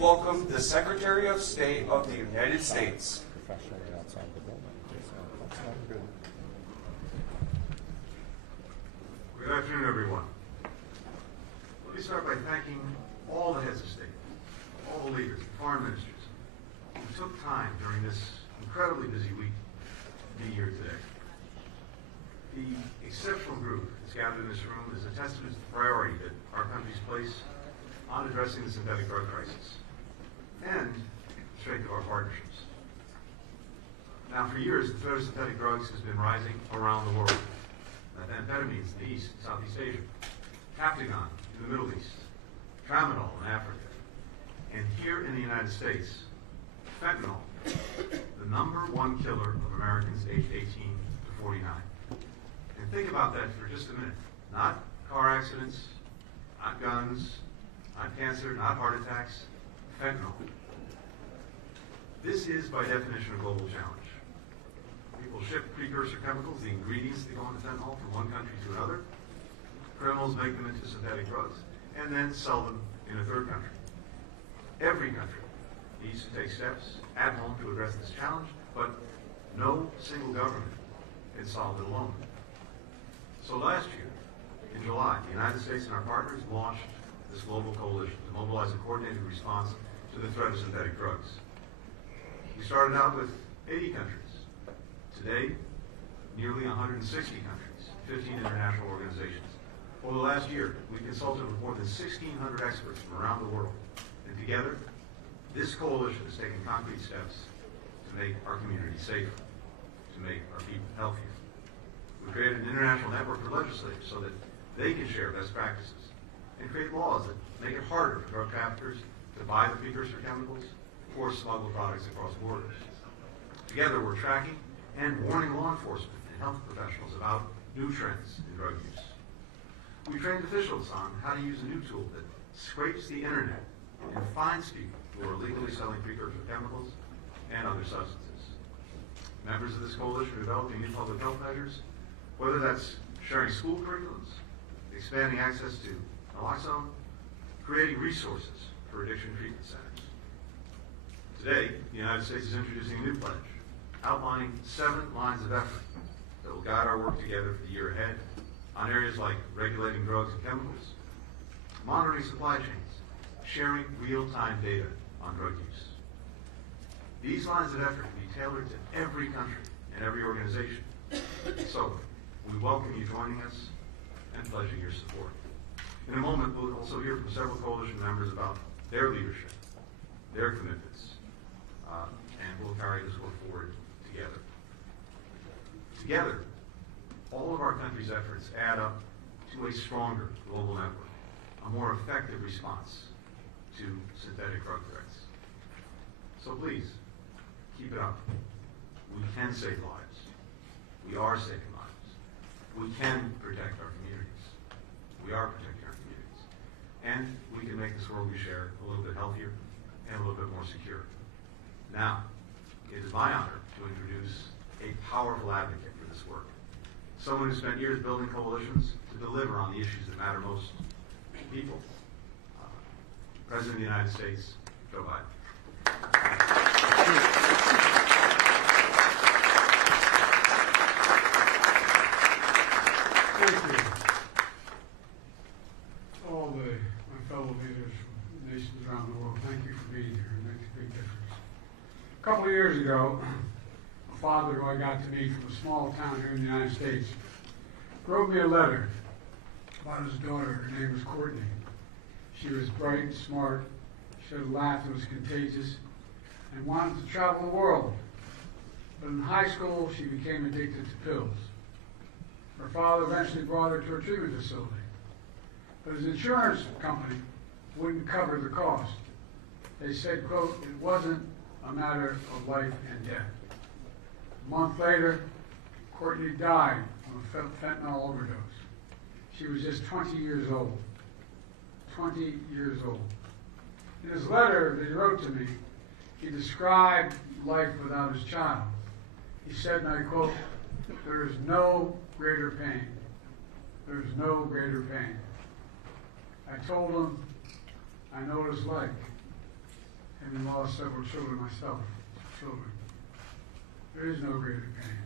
welcome the Secretary of State of the United States. Professionally outside the building. So that's not good. Good afternoon, everyone. Let me start by thanking all the heads of state, all the leaders, the foreign ministers, who took time during this incredibly busy week to be here today. The exceptional group that's gathered in this room is a testament to the priority that our country's place on addressing the synthetic drug crisis and the strength of our partnerships. Now, for years, the threat of synthetic drugs has been rising around the world. Methamphetamines in the East and Southeast Asia, Captagon in the Middle East, Tramadol in Africa, and here in the United States, fentanyl, the #1 killer of Americans aged 18 to 49. And think about that for just a minute. Not car accidents, not guns, not cancer, not heart attacks, fentanyl. This is, by definition, a global challenge. People ship precursor chemicals, the ingredients that go into fentanyl, from one country to another. Criminals make them into synthetic drugs and then sell them in a third country. Every country needs to take steps at home to address this challenge, but no single government can solve it alone. So last year, in July, the United States and our partners launched this global coalition to mobilize a coordinated response to the threat of synthetic drugs. We started out with 80 countries. Today, nearly 160 countries, 15 international organizations. Over the last year, we consulted with more than 1,600 experts from around the world. And together, this coalition has taken concrete steps to make our community safer, to make our people healthier. We created an international network for legislators so that they can share best practices and create laws that make it harder for drug traffickers to buy the precursor chemicals or smuggle products across borders. Together, we're tracking and warning law enforcement and health professionals about new trends in drug use. We trained officials on how to use a new tool that scrapes the internet and finds people who are illegally selling precursor chemicals and other substances. Members of this coalition are developing new public health measures, whether that's sharing school curriculums, expanding access to naloxone, creating resources for addiction treatment centers. Today, the United States is introducing a new pledge, outlining 7 lines of effort that will guide our work together for the year ahead on areas like regulating drugs and chemicals, monitoring supply chains, sharing real-time data on drug use. These lines of effort will be tailored to every country and every organization. So, we welcome you joining us and pledging your support. In a moment, we'll also hear from several coalition members about their leadership, their commitments, and we'll carry this work forward together. Together, all of our country's efforts add up to a stronger global network, a more effective response to synthetic drug threats. So please, keep it up. We can save lives. We are saving lives. We can protect our communities. We are protecting our communities. And we can make this world we share a little bit healthier and a little bit more secure. Now, it is my honor to introduce a powerful advocate for this work. Someone who spent years building coalitions to deliver on the issues that matter most to people. President of the United States, Joe Biden. Thank you. All my fellow leaders from nations around the world, thank you for being here. It makes a big difference. A couple of years ago, a father who I got to meet from a small town here in the United States wrote me a letter about his daughter. Her name was Courtney. She was bright and smart. She had a laugh that was contagious and wanted to travel the world. But in high school, she became addicted to pills. Her father eventually brought her to a treatment facility. But his insurance company wouldn't cover the cost. They said, quote, it wasn't a matter of life and death. A month later, Courtney died from a fentanyl overdose. She was just 20 years old. 20 years old. In his letter that he wrote to me, he described life without his child. He said, and I quote, there is no greater pain. There is no greater pain. I told him, I know what it's like. having lost several children myself, there is no greater pain.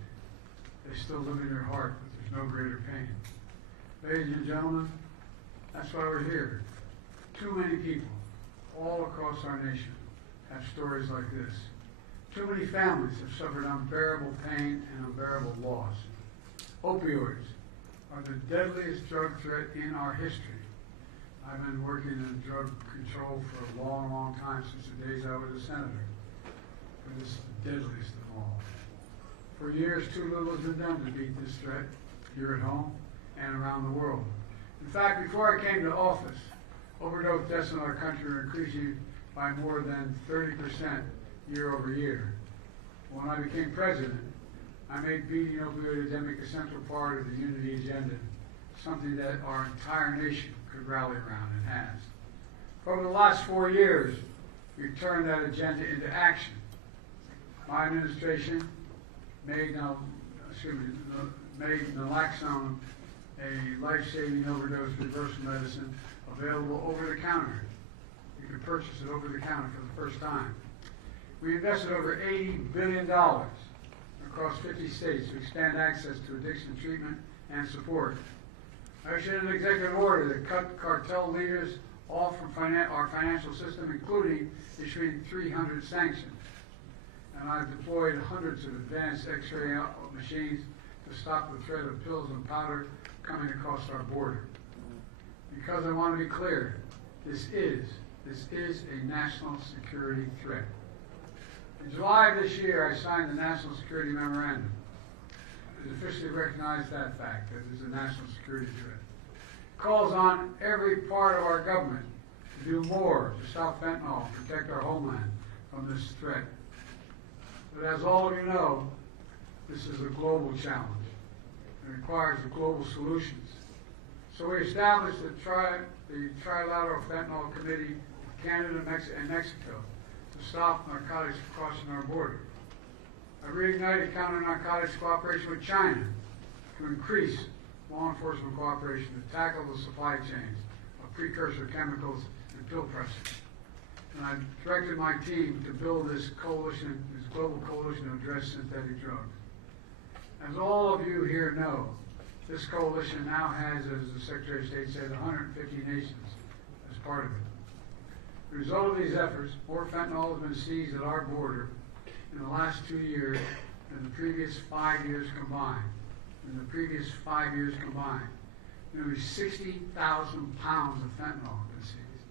They still live in your heart, but there's no greater pain. Ladies and gentlemen, that's why we're here. Too many people all across our nation have stories like this. Too many families have suffered unbearable pain and unbearable loss. Opioids are the deadliest drug threat in our history. I've been working in drug control for a long, long time, since the days I was a senator. And this is the deadliest of all. For years, too little has been done to beat this threat here at home and around the world. In fact, before I came to office, overdose deaths in our country are increasing by more than 30% year over year. When I became president, I made beating opioid epidemic a central part of the unity agenda, something that our entire nation could rally around and has. Over the last 4 years, we've turned that agenda into action. My administration made naloxone, a life-saving overdose reversal medicine, available over the counter. You can purchase it over the counter for the first time. We invested over $80 billion across 50 states to expand access to addiction treatment and support. I issued an executive order that cut cartel leaders off from our financial system, including issuing 300 sanctions. And I've deployed hundreds of advanced X-ray machines to stop the threat of pills and powder coming across our border. Because I want to be clear, this is a national security threat. In July of this year, I signed the National Security Memorandum. It officially recognized that fact, that it is a national security threat. It calls on every part of our government to do more to stop fentanyl and protect our homeland from this threat. But as all of you know, this is a global challenge. It requires global solutions. So we established the Trilateral Fentanyl Committee with Canada and Mexico to stop narcotics crossing our border. I reignited counter-narcotics cooperation with China to increase law enforcement cooperation to tackle the supply chains of precursor chemicals and pill pressing. And I directed my team to build this coalition, this global coalition to address synthetic drugs. As all of you here know, this coalition now has, as the Secretary of State said, 150 nations as part of it. The result of these efforts, more fentanyl has been seized at our border in the last 2 years than the previous 5 years combined. Nearly 60,000 pounds of fentanyl have been seized.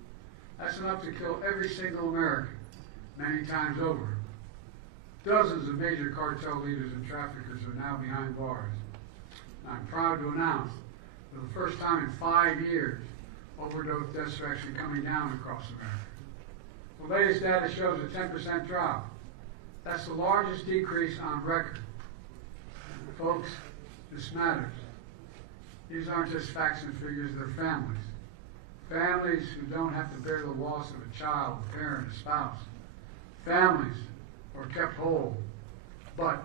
That's enough to kill every single American, many times over. Dozens of major cartel leaders and traffickers are now behind bars. And I'm proud to announce, for the first time in 5 years, overdose deaths are actually coming down across America. The latest data shows a 10% drop. That's the largest decrease on record. Folks, this matters. These aren't just facts and figures, they're families. Families who don't have to bear the loss of a child, a parent, a spouse. Families who are kept whole, but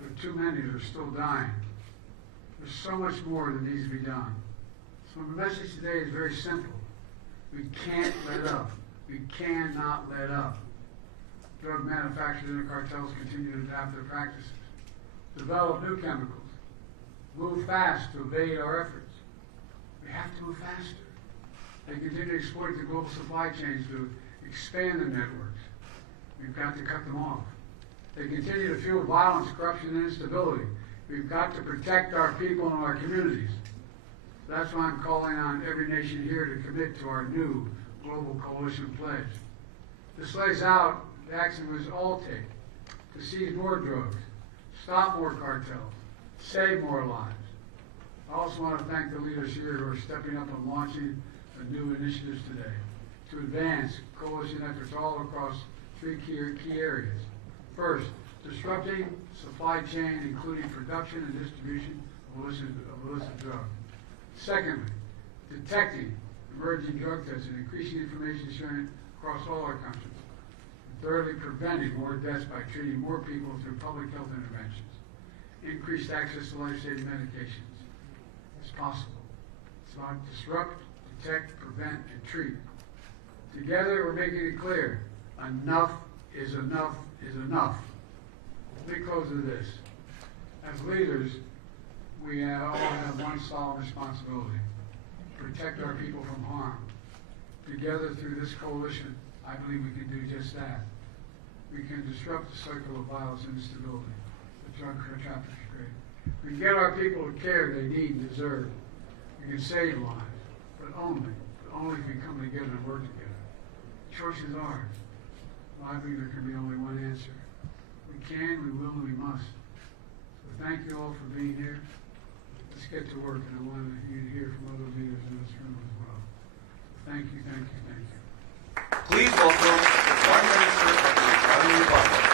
there are too many that are still dying. There's so much more that needs to be done. So the message today is very simple. We can't let up. We cannot let up. Drug manufacturers and cartels continue to adapt their practices, develop new chemicals, move fast to evade our efforts. We have to move faster. They continue to exploit the global supply chains to expand their networks. We've got to cut them off. They continue to fuel violence, corruption, and instability. We've got to protect our people and our communities. That's why I'm calling on every nation here to commit to our new Global Coalition Pledge. This lays out the action we all take to seize more drugs, stop more cartels, save more lives. I also want to thank the leaders here who are stepping up and launching the new initiatives today to advance coalition efforts all across 3 key areas. First, disrupting supply chain, including production and distribution of illicit drugs. Secondly, detecting emerging drug tests and increasing information sharing across all our countries. And thirdly, preventing more deaths by treating more people through public health interventions. Increased access to life-saving medications. It's possible. It's about disrupt, detect, prevent, and treat. Together, we're making it clear enough is enough is enough. Let me close with this. As leaders, we all have one solemn responsibility: protect our people from harm. Together through this coalition, I believe we can do just that. We can disrupt the cycle of violence and instability. The drug trafficking is great. We can get our people the care they need and deserve. We can save lives, but only if we come together and work together. The choice is ours. Well, I believe there can be only one answer. We can, we will, and we must. So thank you all for being here. Let's get to work, and I want you to hear from other leaders in this room as well. Thank you, thank you, thank you. Please welcome the Prime Minister of the Italian Republic.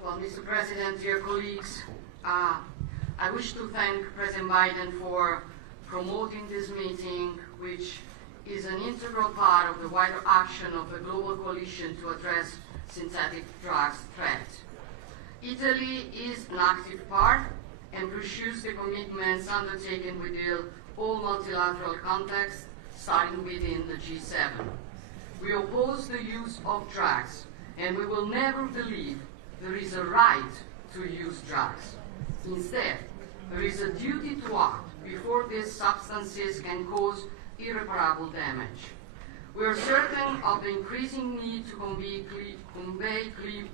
Well, Mr. President, dear colleagues, I wish to thank President Biden for promoting this meeting, which is an integral part of the wider action of the global coalition to address synthetic drugs threat. Italy is an active part and pursues the commitments undertaken within all multilateral contexts, starting within the G7. We oppose the use of drugs, and we will never believe there is a right to use drugs. Instead, there is a duty to act before these substances can cause irreparable damage. We are certain of the increasing need to convey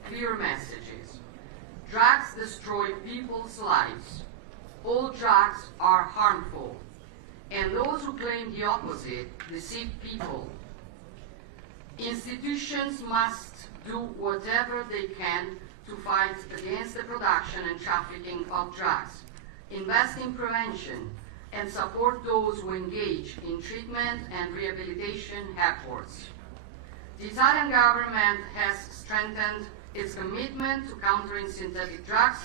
clear messages. Drugs destroy people's lives. All drugs are harmful, and those who claim the opposite deceive people. Institutions must do whatever they can to fight against the production and trafficking of drugs, invest in prevention, and support those who engage in treatment and rehabilitation efforts. The Italian government has strengthened its commitment to countering synthetic drugs,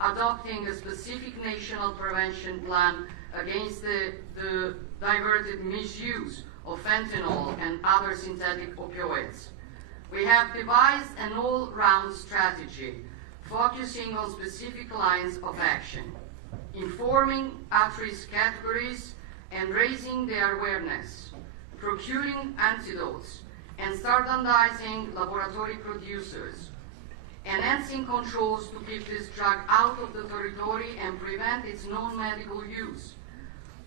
adopting a specific national prevention plan against the diverted misuse of fentanyl and other synthetic opioids. We have devised an all-round strategy focusing on specific lines of action, informing at-risk categories and raising their awareness, procuring antidotes and standardizing laboratory producers, enhancing controls to keep this drug out of the territory and prevent its non-medical use,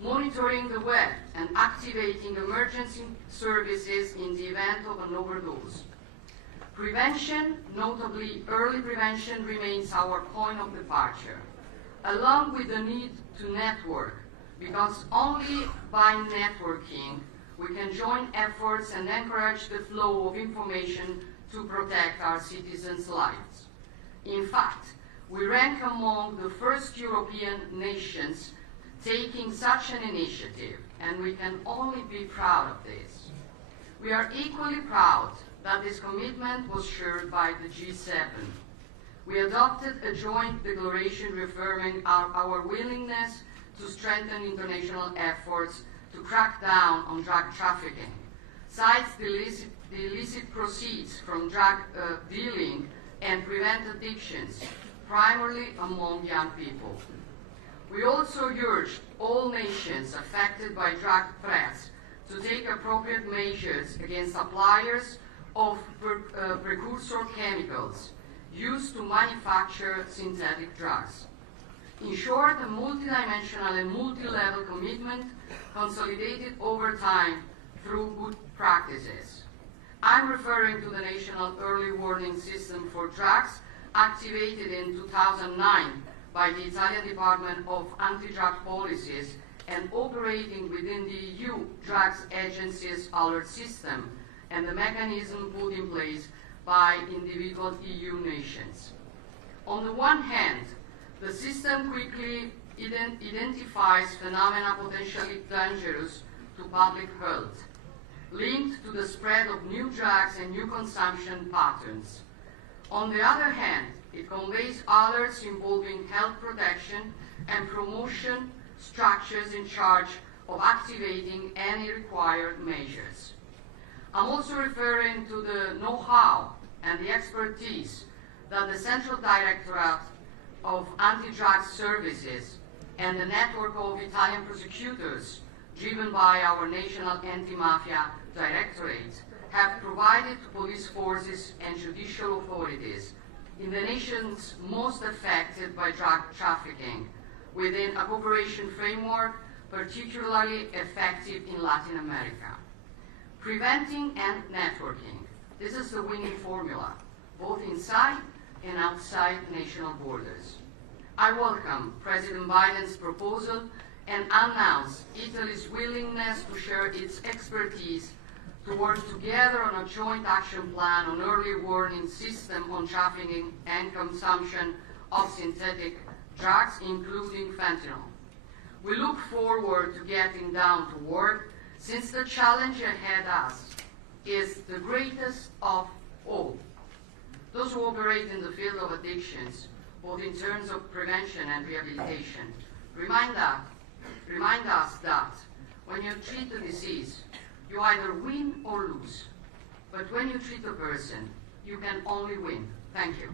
monitoring the web and activating emergency services in the event of an overdose. Prevention, notably early prevention, remains our point of departure, along with the need to network, because only by networking we can join efforts and encourage the flow of information to protect our citizens' lives. In fact, we rank among the first European nations taking such an initiative, and we can only be proud of this. We are equally proud that this commitment was shared by the G7. We adopted a joint declaration reaffirming our willingness to strengthen international efforts to crack down on drug trafficking, cites the illicit proceeds from drug dealing, and prevent addictions, primarily among young people. We also urged all nations affected by drug threats to take appropriate measures against suppliers of precursor chemicals used to manufacture synthetic drugs. In short, a multidimensional and multi-level commitment consolidated over time through good practices. I'm referring to the National Early Warning System for Drugs, activated in 2009 by the Italian Department of Anti-Drug Policies and operating within the EU Drugs Agency's alert system, and the mechanism put in place by individual EU nations. On the one hand, the system quickly identifies phenomena potentially dangerous to public health, linked to the spread of new drugs and new consumption patterns. On the other hand, it conveys alerts involving health protection and promotion structures in charge of activating any required measures. I'm also referring to the know-how and the expertise that the Central Directorate of Anti-Drug Services and the network of Italian prosecutors, driven by our National Anti-Mafia Directorate, have provided to police forces and judicial authorities in the nations most affected by drug trafficking, within a cooperation framework particularly effective in Latin America. Preventing and networking. This is the winning formula, both inside and outside national borders. I welcome President Biden's proposal and announce Italy's willingness to share its expertise to work together on a joint action plan on early warning system on trafficking and consumption of synthetic drugs, including fentanyl. We look forward to getting down to work, since the challenge ahead of us is the greatest of all. Those who operate in the field of addictions, both in terms of prevention and rehabilitation, remind us that when you treat a disease, you either win or lose. But when you treat a person, you can only win. Thank you.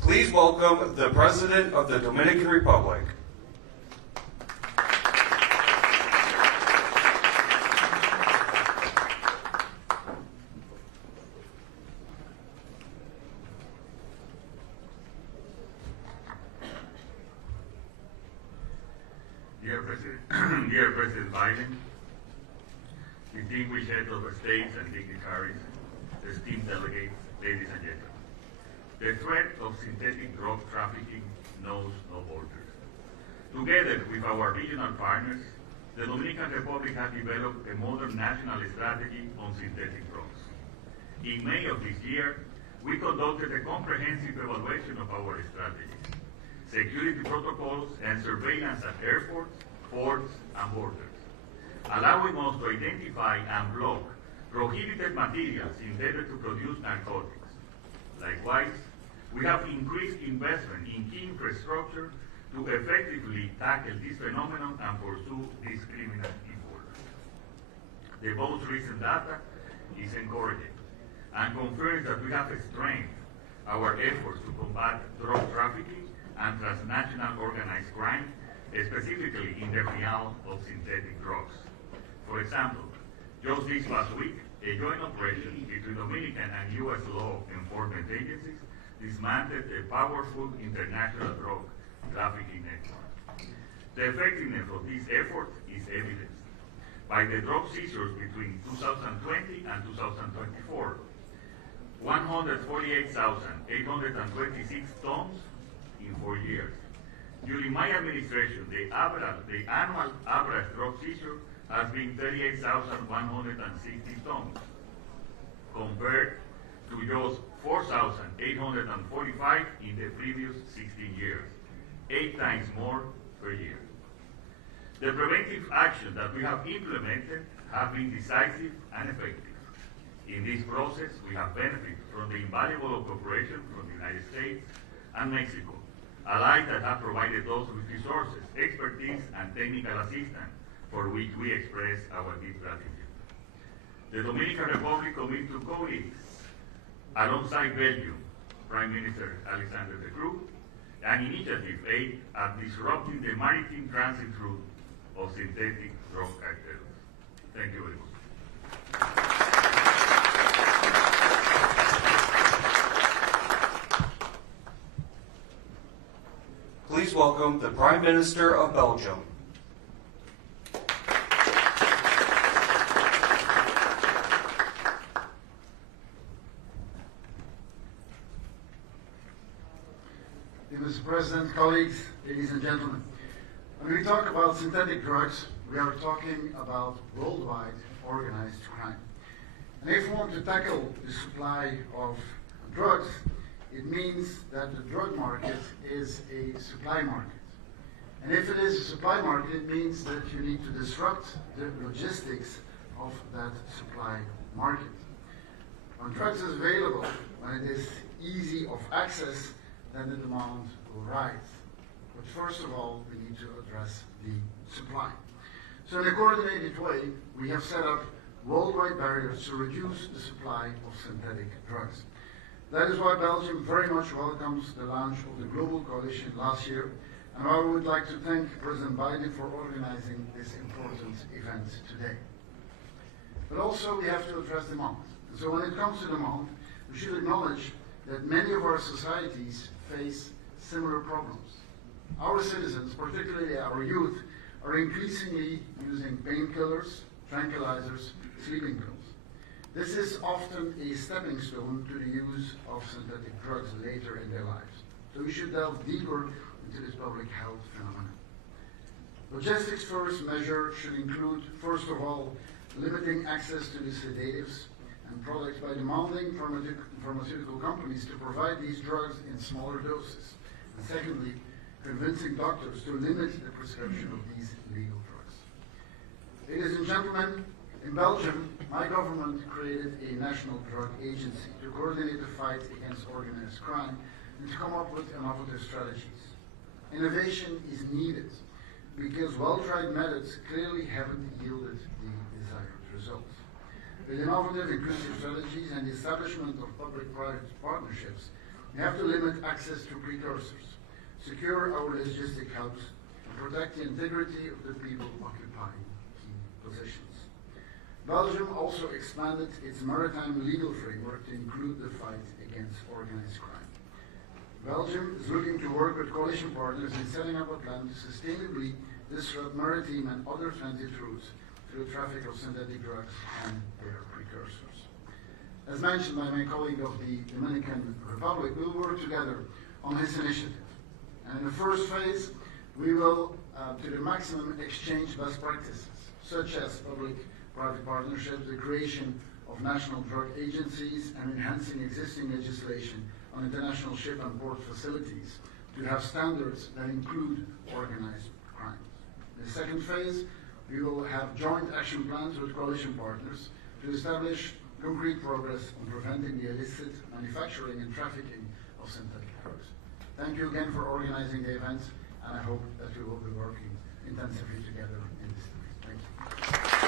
Please welcome the President of the Dominican Republic. Dear President Biden, distinguished heads of states and dignitaries, esteemed delegates, ladies and gentlemen, the threat of synthetic drug trafficking knows no borders. Together with our regional partners, the Dominican Republic has developed a modern national strategy on synthetic drugs. In May of this year, we conducted a comprehensive evaluation of our strategies, security protocols, and surveillance at airports, ports, and borders, allowing us to identify and block prohibited materials intended to produce narcotics. Likewise, we have increased investment in key infrastructure to effectively tackle this phenomenon and pursue this criminal importers. The most recent data is encouraging and confirms that we have strengthened our efforts to combat drug trafficking and transnational organized crime, specifically in the realm of synthetic drugs. For example, just this last week, a joint operation between Dominican and U.S. law enforcement agencies dismantled a powerful international drug trafficking network. The effectiveness of this effort is evidenced by the drug seizures between 2020 and 2024, 148,826 tons in 4 years. During my administration, the annual average drug seizure has been 38,160 tons, compared to just 4,845 in the previous 16 years, 8 times more per year. The preventive actions that we have implemented have been decisive and effective. In this process, we have benefited from the invaluable cooperation from the United States and Mexico, allies that have provided us with resources, expertise, and technical assistance, for which we express our deep gratitude. The Dominican Republic commits to co-lead, alongside Belgium, Prime Minister Alexander De Croo, an initiative aimed at disrupting the maritime transit route of synthetic drug cartels. Thank you very much. Please welcome the Prime Minister of Belgium. Mr. President, colleagues, ladies and gentlemen, when we talk about synthetic drugs, we are talking about worldwide organized crime. And if we want to tackle the supply of drugs, it means that the drug market is a supply market. And if it is a supply market, it means that you need to disrupt the logistics of that supply market. When drugs is available, when it is easy of access, then the demand will rise. But first of all, we need to address the supply. So in a coordinated way, we have set up worldwide barriers to reduce the supply of synthetic drugs. That is why Belgium very much welcomes the launch of the Global Coalition last year, and I would like to thank President Biden for organizing this important event today. But also we have to address demand. And so when it comes to demand, we should acknowledge that many of our societies face similar problems. Our citizens, particularly our youth, are increasingly using painkillers, tranquilizers, sleeping pills. This is often a stepping stone to the use of synthetic drugs later in their lives. So we should delve deeper into this public health phenomenon. Logistics first measure should include, first of all, limiting access to the sedatives and products by demanding pharmaceutical companies to provide these drugs in smaller doses. And secondly, convincing doctors to limit the prescription of these illegal drugs. Ladies and gentlemen, in Belgium, my government created a national drug agency to coordinate the fight against organized crime and to come up with innovative strategies. Innovation is needed because well-tried methods clearly haven't yielded the desired results. With innovative, inclusive strategies and the establishment of public-private partnerships, we have to limit access to precursors, secure our logistic hubs, and protect the integrity of the people occupying key positions. Belgium also expanded its maritime legal framework to include the fight against organized crime. Belgium is looking to work with coalition partners in setting up a plan to sustainably disrupt maritime and other transit routes through the traffic of synthetic drugs and their precursors. As mentioned by my colleague of the Dominican Republic, we will work together on this initiative. And in the first phase, we will, to the maximum, exchange best practices, such as public-private partnerships, the creation of national drug agencies, and enhancing existing legislation on international ship and port facilities to have standards that include organized crime. In the second phase, we will have joint action plans with coalition partners to establish concrete progress on preventing the illicit manufacturing and trafficking of synthetic drugs. Thank you again for organizing the events, and I hope that we will be working intensively together in this debate. Thank you.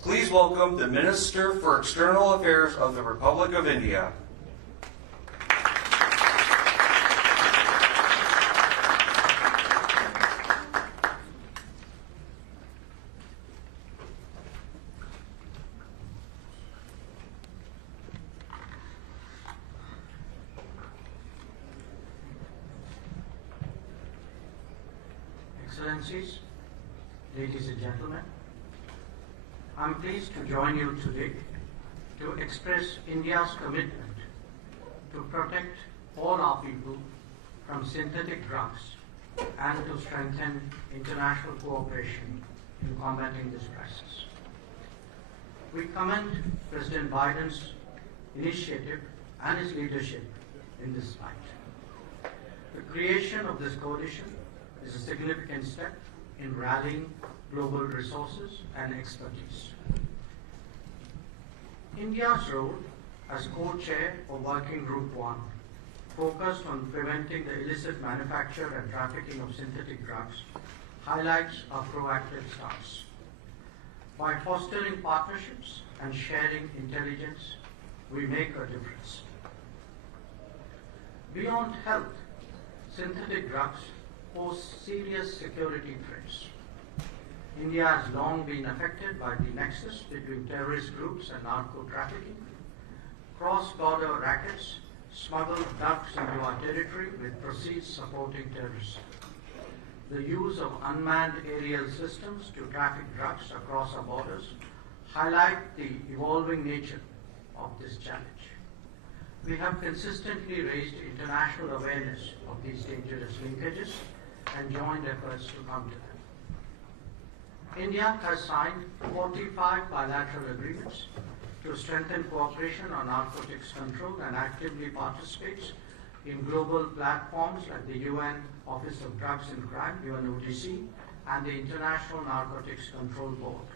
Please welcome the Minister for External Affairs of the Republic of India. Excellencies, ladies and gentlemen, I'm pleased to join you today to express India's commitment to protect all our people from synthetic drugs and to strengthen international cooperation in combating this crisis. We commend President Biden's initiative and his leadership in this fight. The creation of this coalition is a significant step in rallying global resources and expertise. India's role as co-chair of Working Group 1, focused on preventing the illicit manufacture and trafficking of synthetic drugs, highlights our proactive stance. By fostering partnerships and sharing intelligence, we make a difference. Beyond health, synthetic drugs pose serious security threats. India has long been affected by the nexus between terrorist groups and narco-trafficking. Cross-border rackets smuggle drugs into our territory with proceeds supporting terrorism. The use of unmanned aerial systems to traffic drugs across our borders highlight the evolving nature of this challenge. We have consistently raised international awareness of these dangerous linkages and joined efforts to counter them. India has signed 45 bilateral agreements to strengthen cooperation on narcotics control and actively participates in global platforms like the UN Office of Drugs and Crime, UNODC, and the International Narcotics Control Board.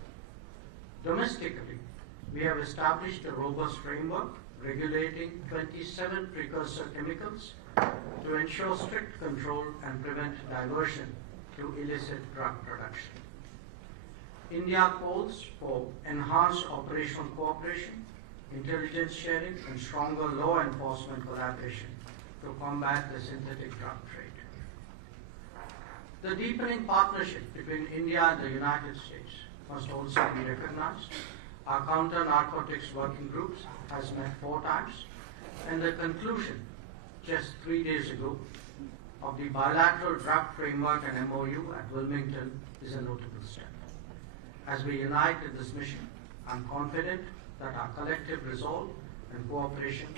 Domestically, we have established a robust framework regulating 27 precursor chemicals to ensure strict control and prevent diversion to illicit drug production. India calls for enhanced operational cooperation, intelligence sharing, and stronger law enforcement collaboration to combat the synthetic drug trade. The deepening partnership between India and the United States must also be recognized. Our counter-narcotics working groups has met 4 times, and the conclusion just 3 days ago of the bilateral drug framework and MOU at Wilmington is a notable step. As we unite in this mission, I'm confident that our collective resolve and cooperation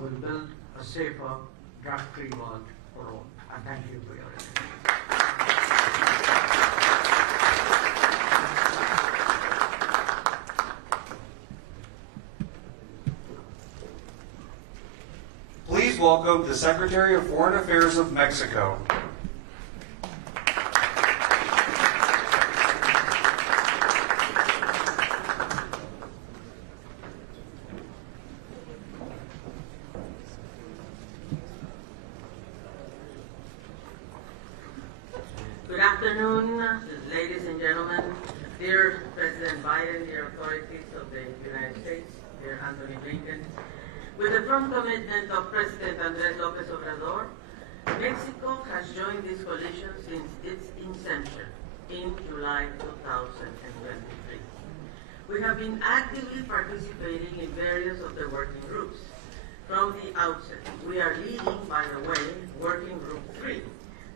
will build a safer, drug-free world for all. I thank you for your attention. Please welcome the Secretary of Foreign Affairs of Mexico. Good afternoon, ladies and gentlemen, dear President Biden, dear authorities of the United States, dear Anthony Blinken. With the firm commitment of President Andrés López Obrador, Mexico has joined this coalition since its inception in July 2023. We have been actively participating in various of the working groups. From the outset, we are leading, by the way, Working Group 3,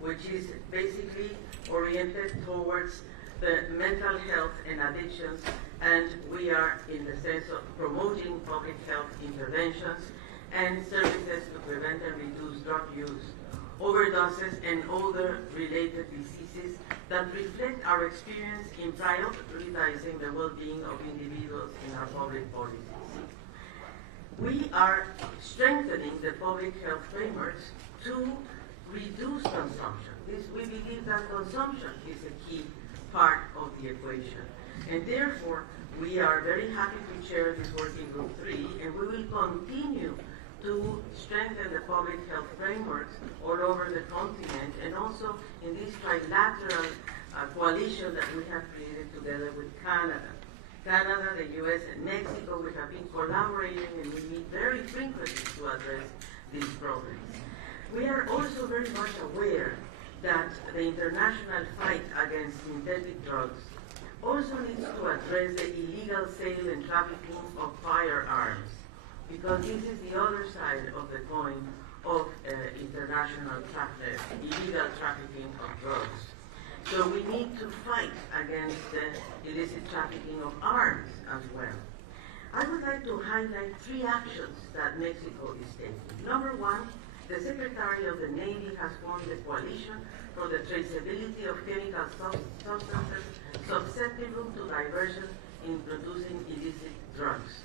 which is basically oriented towards the mental health and addictions, and we are in the sense of promoting public health interventions and services to prevent and reduce drug use, overdoses, and other related diseases that reflect our experience in prioritizing the well-being of individuals in our public policies. We are strengthening the public health frameworks to reduce consumption. We believe that consumption is a key part of the equation. And therefore, we are very happy to chair this Working Group 3, and we will continue to strengthen the public health frameworks all over the continent, and also in this trilateral coalition that we have created together with Canada. Canada, the US, and Mexico, we have been collaborating, and we meet very frequently to address these problems. We are also very much aware that the international fight against synthetic drugs also needs to address the illegal sale and trafficking of firearms, because this is the other side of the coin of international illegal trafficking of drugs. So we need to fight against the illicit trafficking of arms as well. I would like to highlight 3 actions that Mexico is taking. Number 1, the Secretary of the Navy has formed a coalition for the traceability of chemical substances susceptible to diversion in producing illicit drugs.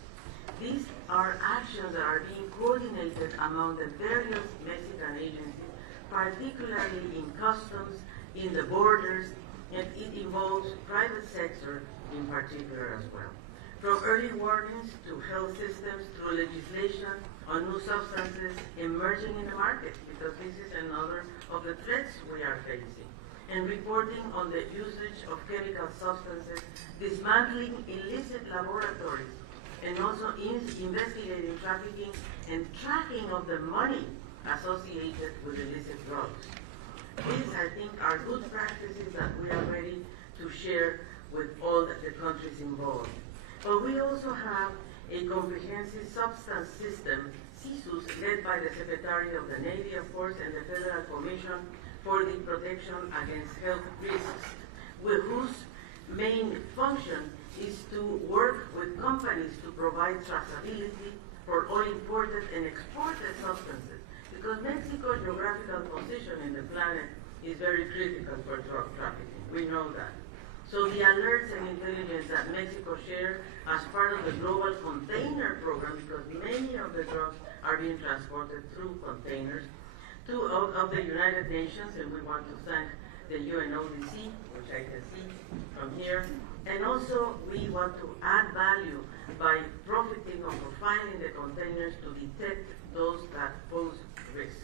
These are actions that are being coordinated among the various Mexican agencies, particularly in customs, in the borders, and it involves private sector in particular as well. From early warnings to health systems, through legislation on new substances emerging in the market, because this is another of the threats we are facing, and reporting on the usage of chemical substances, dismantling illicit laboratories, and also investigating trafficking and tracking of the money associated with illicit drugs. These, I think, are good practices that we are ready to share with all the countries involved. But we also have a comprehensive substance system, CSUS, led by the Secretary of the Navy, of course, and the Federal Commission for the Protection Against Health Risks, whose main function is to work with companies to provide traceability for all imported and exported substances, because Mexico's geographical position in the planet is very critical for drug trafficking. We know that. So the alerts and intelligence that Mexico shares as part of the global container program, because many of the drugs are being transported through containers, of the United Nations, and we want to thank the UNODC, which I can see from here. And also, we want to add value by profiting or profiling the containers to detect those that pose risks.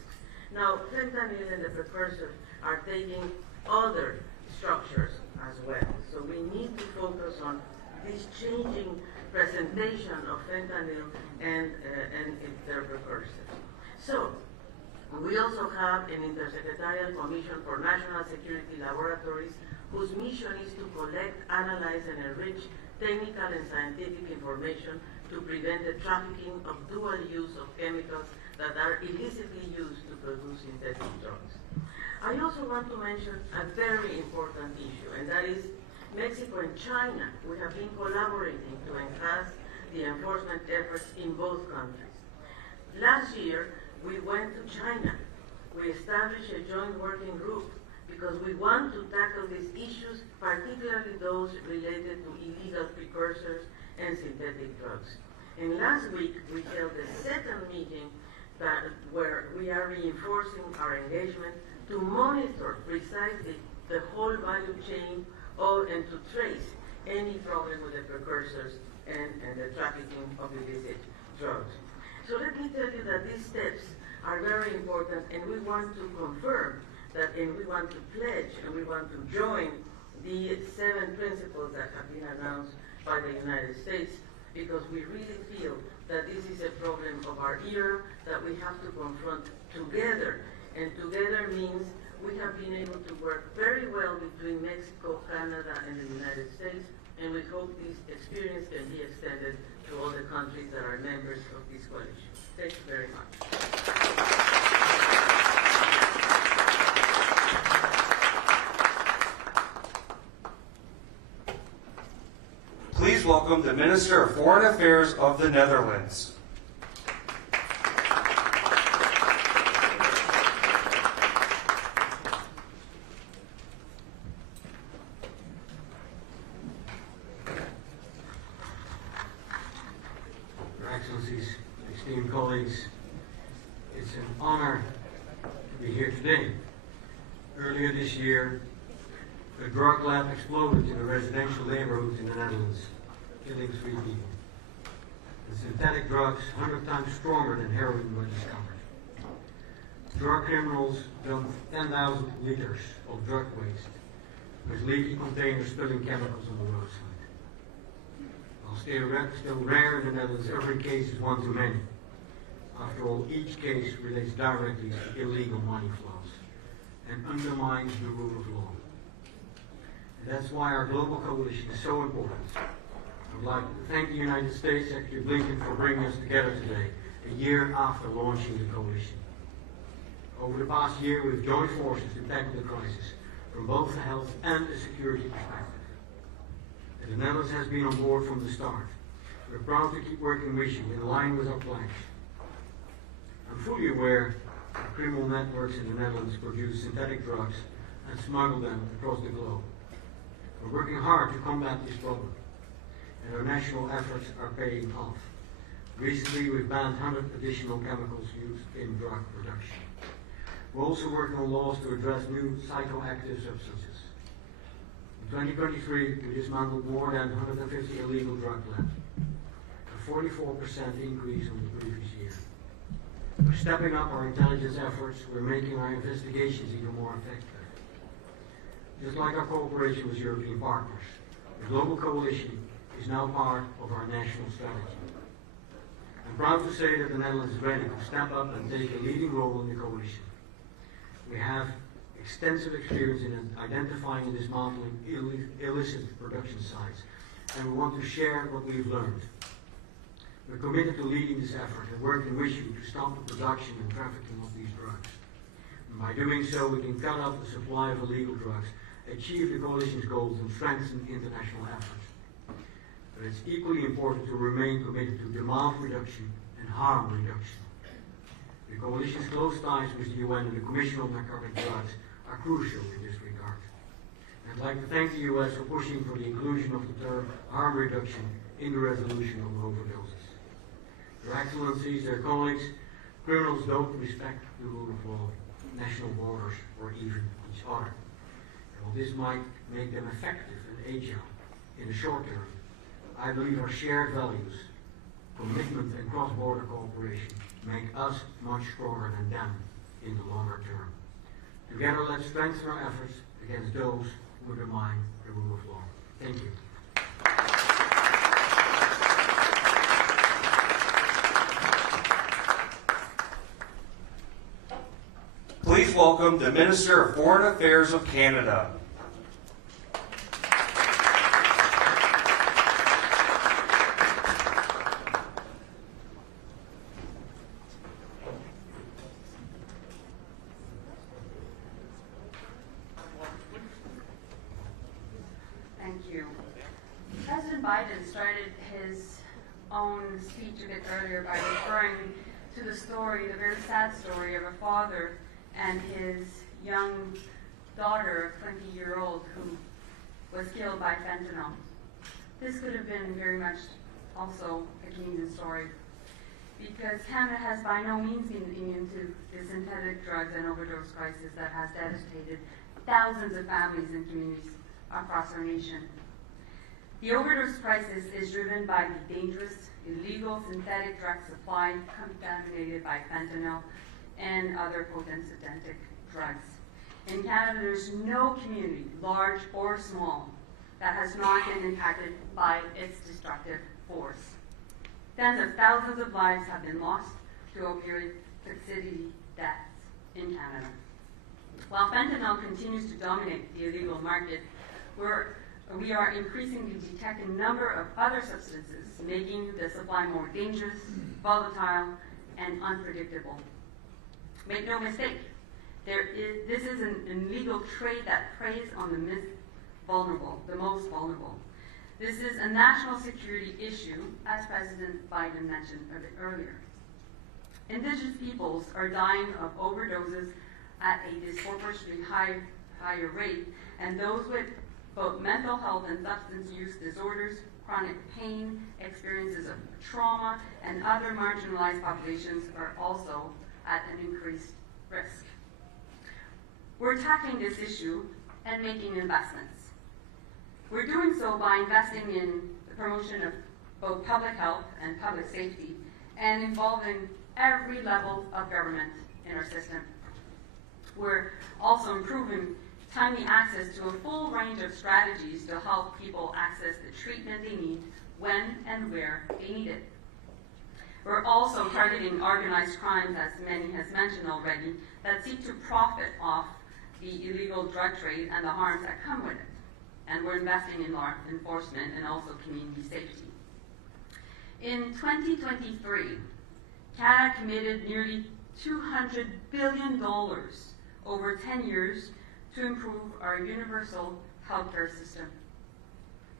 Now, fentanyl and the precursors are taking other structures as well. So we need to focus on this changing presentation of fentanyl and their precursors. So, we also have an Intersecretarial Commission for National Security Laboratories whose mission is to collect, analyze, and enrich technical and scientific information to prevent the trafficking of dual use of chemicals that are illicitly used to produce synthetic drugs. I also want to mention a very important issue, and that is Mexico and China. We have been collaborating to enhance the enforcement efforts in both countries. Last year, we went to China. We established a joint working group because we want to tackle these issues, particularly those related to illegal precursors and synthetic drugs. And last week, we held a second meeting where we are reinforcing our engagement to monitor precisely the whole value chain and to trace any problem with the precursors and the trafficking of illicit drugs. So let me tell you that these steps are very important, and we want to confirm that, and we want to pledge, and we want to join the 7 principles that have been announced by the United States, because we really feel that this is a problem of our era that we have to confront together. And together means we have been able to work very well between Mexico, Canada, and the United States, and we hope this experience can be extended to all the countries that are members of this coalition. Thank you very much. Please welcome the Minister of Foreign Affairs of the Netherlands. Your Excellencies, esteemed colleagues, it's an honor to be here today. Earlier this year, a drug lab exploded in a residential neighborhood in the Netherlands, killing 3 people. The synthetic drugs, 100 times stronger than heroin, were discovered. Drug criminals dumped 10,000 liters of drug waste, with leaky containers spilling chemicals on the roadside. While still rare in the Netherlands, every case is one too many. After all, each case relates directly to illegal money flows and undermines the rule of law. And that's why our global coalition is so important. I would like to thank the United States Secretary Blinken for bringing us together today, a year after launching the coalition. Over the past year, we've joined forces to tackle the crisis from both the health and the security perspective. And the Netherlands has been on board from the start. We're proud to keep working with you in line with our pledge. I'm fully aware that criminal networks in the Netherlands produce synthetic drugs and smuggle them across the globe. We're working hard to combat this problem, and our national efforts are paying off. Recently, we've banned 100 additional chemicals used in drug production. We're also working on laws to address new psychoactive substances. In 2023, we dismantled more than 150 illegal drug labs, a 44% increase on the previous year. We're stepping up our intelligence efforts. We're making our investigations even more effective. Just like our cooperation with European partners, the global coalition is now part of our national strategy. I'm proud to say that the Netherlands is ready to step up and take a leading role in the coalition. We have extensive experience in identifying and dismantling illicit production sites, and we want to share what we've learned. We're committed to leading this effort and working with you to stop the production and trafficking of these drugs. And by doing so, we can cut off the supply of illegal drugs, achieve the coalition's goals, and strengthen international efforts. But it's equally important to remain committed to demand reduction and harm reduction. The coalition's close ties with the UN and the Commission on Narcotic Drugs are crucial in this regard. I'd like to thank the U.S. for pushing for the inclusion of the term harm reduction in the resolution of overdoses. Your Excellencies, their colleagues, criminals don't respect the rule of law, national borders, or even each other. And while this might make them effective and agile in the short term, I believe our shared values, commitment and cross-border cooperation make us much stronger than them in the longer term. Together, let's strengthen our efforts against those who undermine the rule of law. Thank you. Please welcome the Minister of Foreign Affairs of Canada. Thank you. President Biden started his own speech a bit earlier by referring to the story, the very sad story of a father and his young daughter, a 20-year-old, who was killed by fentanyl. This could have been very much also a Canadian story, because Canada has by no means been immune to the synthetic drugs and overdose crisis that has devastated thousands of families and communities across our nation. The overdose crisis is driven by the dangerous, illegal synthetic drug supply contaminated by fentanyl and other potent synthetic drugs. In Canada, there's no community, large or small, that has not been impacted by its destructive force. Tens of thousands of lives have been lost to opioid toxicity deaths in Canada. While fentanyl continues to dominate the illegal market, we are increasingly detecting a number of other substances, making the supply more dangerous, volatile, and unpredictable. Make no mistake, this is an illegal trade that preys on the most vulnerable. This is a national security issue, as President Biden mentioned a bit earlier. Indigenous peoples are dying of overdoses at a disproportionately higher rate, and those with both mental health and substance use disorders, chronic pain, experiences of trauma, and other marginalized populations are also at an increased risk. We're tackling this issue and making investments. We're doing so by investing in the promotion of both public health and public safety and involving every level of government in our system. We're also improving timely access to a full range of strategies to help people access the treatment they need when and where they need it. We're also targeting organized crimes, as many has mentioned already, that seek to profit off the illegal drug trade and the harms that come with it. And we're investing in law enforcement and also community safety. In 2023, Canada committed nearly $200 billion over 10 years to improve our universal healthcare system.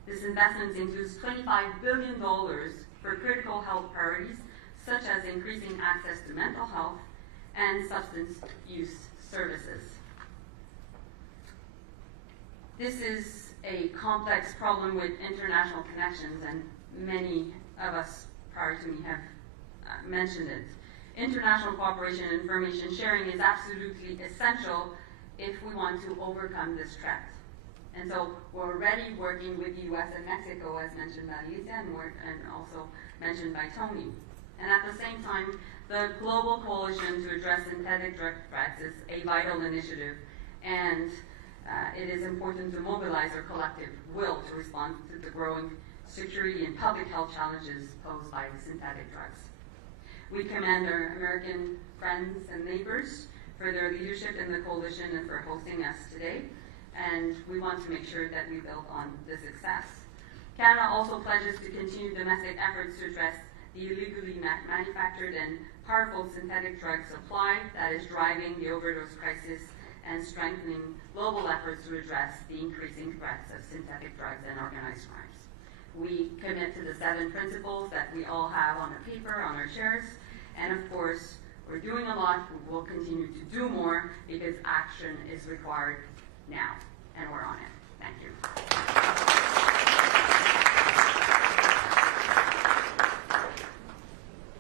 This investment includes $25 billion for critical health priorities, such as increasing access to mental health and substance use services. This is a complex problem with international connections, and many of us prior to me have mentioned it. International cooperation and information sharing is absolutely essential if we want to overcome this threat. And so we're already working with the US and Mexico, as mentioned by Lisa and also mentioned by Tony. And at the same time, the Global Coalition to Address Synthetic Drug Threats is a vital initiative, and it is important to mobilize our collective will to respond to the growing security and public health challenges posed by synthetic drugs. We commend our American friends and neighbors for their leadership in the coalition and for hosting us today, and we want to make sure that we build on the success. Canada also pledges to continue domestic efforts to address the illegally manufactured and powerful synthetic drug supply that is driving the overdose crisis and strengthening global efforts to address the increasing threats of synthetic drugs and organized crimes. We commit to the 7 principles that we all have on the paper, on our chairs, and of course, we're doing a lot. We will continue to do more because action is required now, and we're on it. Thank you.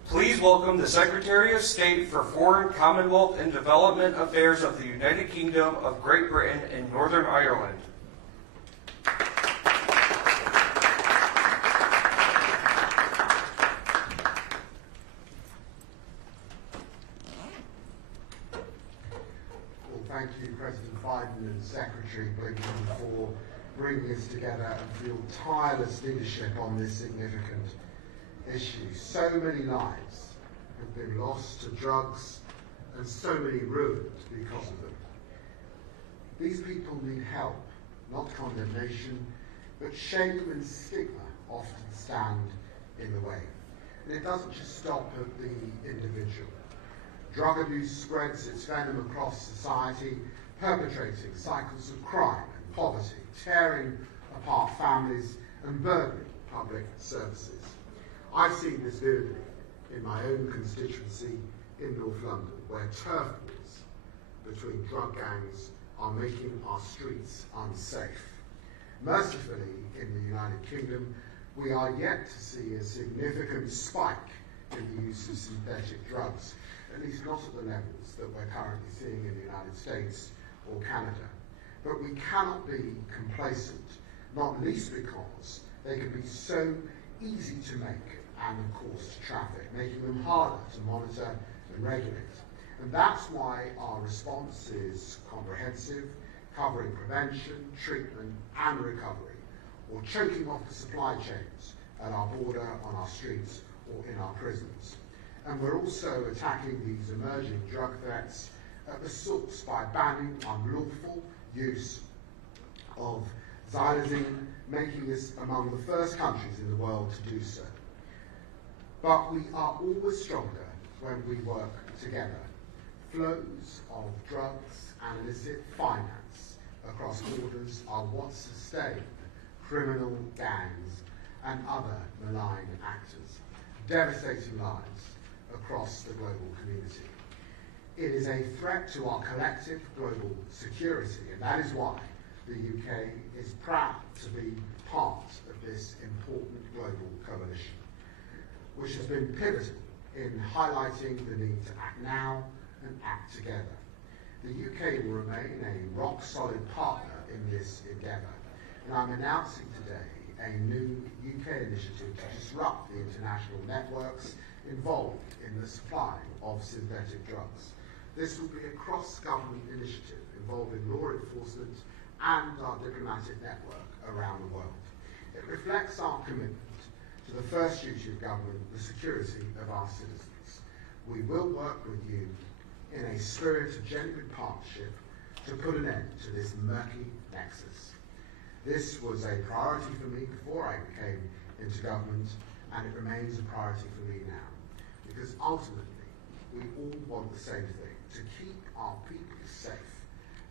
Please welcome the Secretary of State for Foreign, Commonwealth, and Development Affairs of the United Kingdom of Great Britain and Northern Ireland. Well, thank you, President Biden and Secretary Blinken, for bringing us together and for your tireless leadership on this significant issue. So many lives have been lost to drugs and so many ruined because of them. These people need help, not condemnation, but shame and stigma often stand in the way. And it doesn't just stop at the individual. Drug abuse spreads its venom across society, perpetrating cycles of crime and poverty, tearing apart families and burdening public services. I've seen this vividly in my own constituency in North London, where turf wars between drug gangs are making our streets unsafe. Mercifully, in the United Kingdom, we are yet to see a significant spike in the use of synthetic drugs, at least not at the levels that we're currently seeing in the United States or Canada. But we cannot be complacent, not least because they can be so easy to make and of course to traffic, making them harder to monitor and regulate. And that's why our response is comprehensive, covering prevention, treatment and recovery, or choking off the supply chains at our border, on our streets or in our prisons. And we're also attacking these emerging drug threats at the source by banning unlawful use of xylazine, making us among the first countries in the world to do so. But we are always stronger when we work together. Flows of drugs and illicit finance across borders are what sustain criminal gangs and other malign actors, devastating lives across the global community. It is a threat to our collective global security, and that is why the UK is proud to be part of this important global coalition, which has been pivotal in highlighting the need to act now and act together. The UK will remain a rock-solid partner in this endeavour, and I'm announcing today a new UK initiative to disrupt the international networks involved in the supply of synthetic drugs. This will be a cross-government initiative involving law enforcement and our diplomatic network around the world. It reflects our commitment to the first duty of government, the security of our citizens. We will work with you in a spirit of genuine partnership to put an end to this murky nexus. This was a priority for me before I came into government, and it remains a priority for me now. Because ultimately, we all want the same thing, to keep our people safe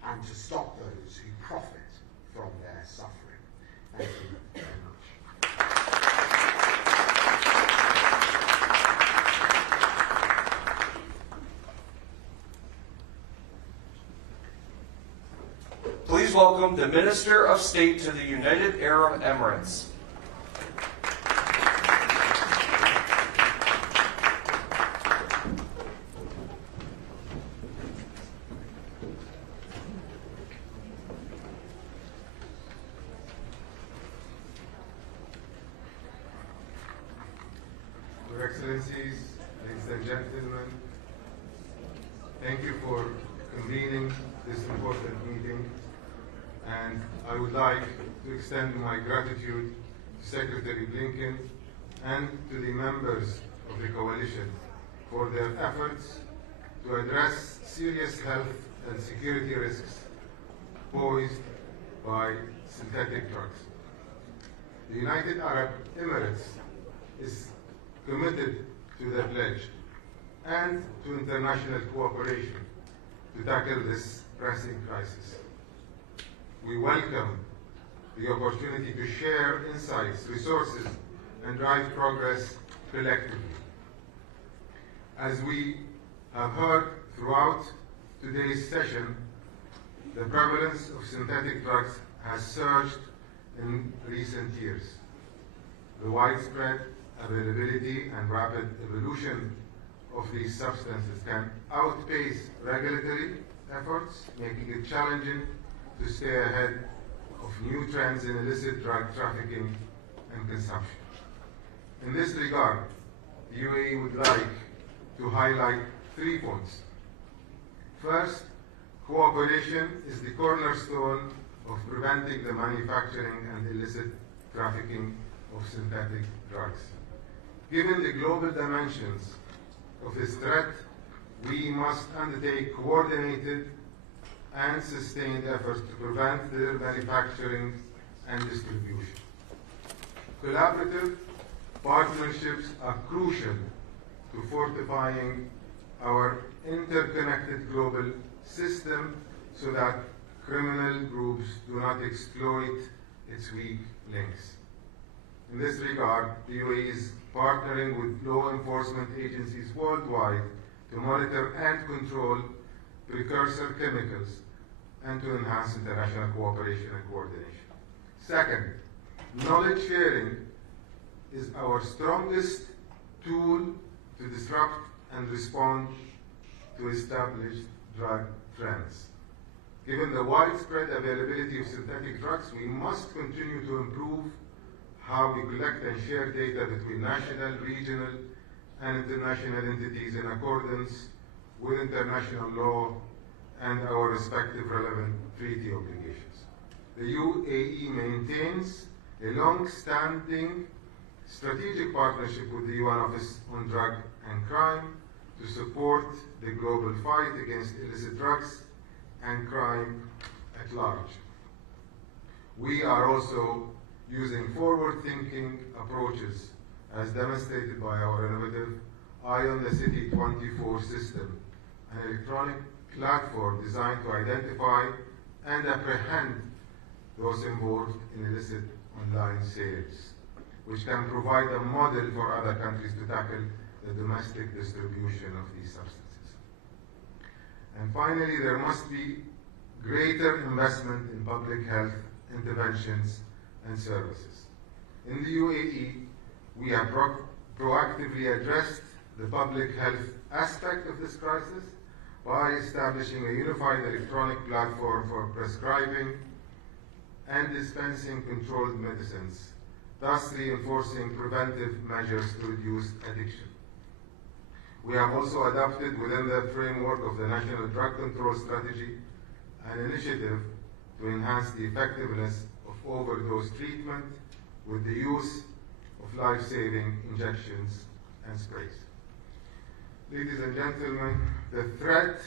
and to stop those who profit from their suffering. Thank you very much. Please welcome the Minister of State to the United Arab Emirates. Your Excellencies, ladies and gentlemen, thank you for convening this important meeting, and I would like to extend my gratitude to Secretary Blinken and to the members of the coalition for their efforts to address serious health and security risks posed by synthetic drugs. The United Arab Emirates is committed to the pledge and to international cooperation to tackle this pressing crisis. We welcome the opportunity to share insights, resources, and drive progress collectively. As we have heard throughout today's session, the prevalence of synthetic drugs has surged in recent years. The widespread availability and rapid evolution of these substances can outpace regulatory efforts, making it challenging to stay ahead of new trends in illicit drug trafficking and consumption. In this regard, the UAE would like to highlight 3 points. First, cooperation is the cornerstone of preventing the manufacturing and illicit trafficking of synthetic drugs. Given the global dimensions of this threat, we must undertake coordinated and sustained efforts to prevent their manufacturing and distribution. Collaborative partnerships are crucial to fortifying our interconnected global system so that criminal groups do not exploit its weak links. In this regard, the UAE is partnering with law enforcement agencies worldwide to monitor and control precursor chemicals and to enhance international cooperation and coordination. Second, knowledge sharing is our strongest tool to disrupt and respond to established drug trends. Given the widespread availability of synthetic drugs, we must continue to improve how we collect and share data between national, regional, and international entities in accordance with international law and our respective relevant treaty obligations. The UAE maintains a long-standing strategic partnership with the UN Office on Drug and Crime to support the global fight against illicit drugs and crime at large. We are also using forward-thinking approaches as demonstrated by our innovative Eye on the City 24 system, an electronic platform designed to identify and apprehend those involved in illicit online sales, which can provide a model for other countries to tackle the domestic distribution of these substances. And finally, there must be greater investment in public health interventions and services. In the UAE, we have proactively addressed the public health aspect of this crisis by establishing a unified electronic platform for prescribing and dispensing controlled medicines, thus reinforcing preventive measures to reduce addiction. We have also adopted within the framework of the National Drug Control Strategy an initiative to enhance the effectiveness of overdose treatment with the use of life-saving injections and sprays. Ladies and gentlemen, the threat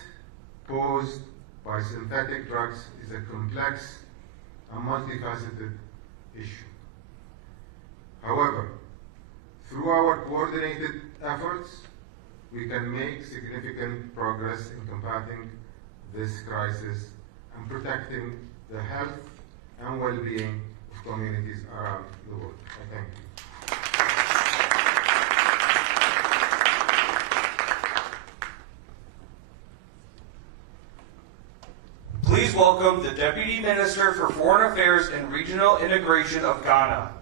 posed by synthetic drugs is a complex and multifaceted issue. However, through our coordinated efforts, we can make significant progress in combating this crisis and protecting the health and well-being of communities around the world. I thank you. Please welcome the Deputy Minister for Foreign Affairs and Regional Integration of Ghana.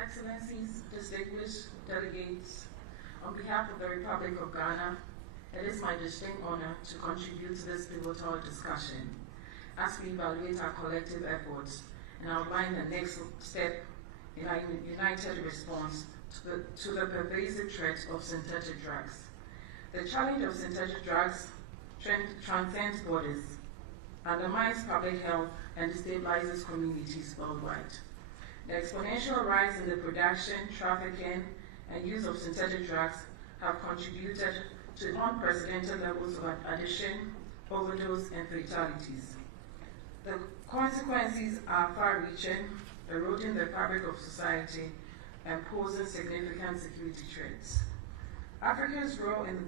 Excellencies, distinguished delegates, on behalf of the Republic of Ghana, it is my distinct honor to contribute to this pivotal discussion as we evaluate our collective efforts and outline the next step in our united response to the pervasive threat of synthetic drugs. The challenge of synthetic drugs transcends borders, undermines public health, and destabilizes communities worldwide. The exponential rise in the production, trafficking, and use of synthetic drugs have contributed to unprecedented levels of addiction, overdose, and fatalities. The consequences are far-reaching, eroding the fabric of society and posing significant security threats. Africa's role in the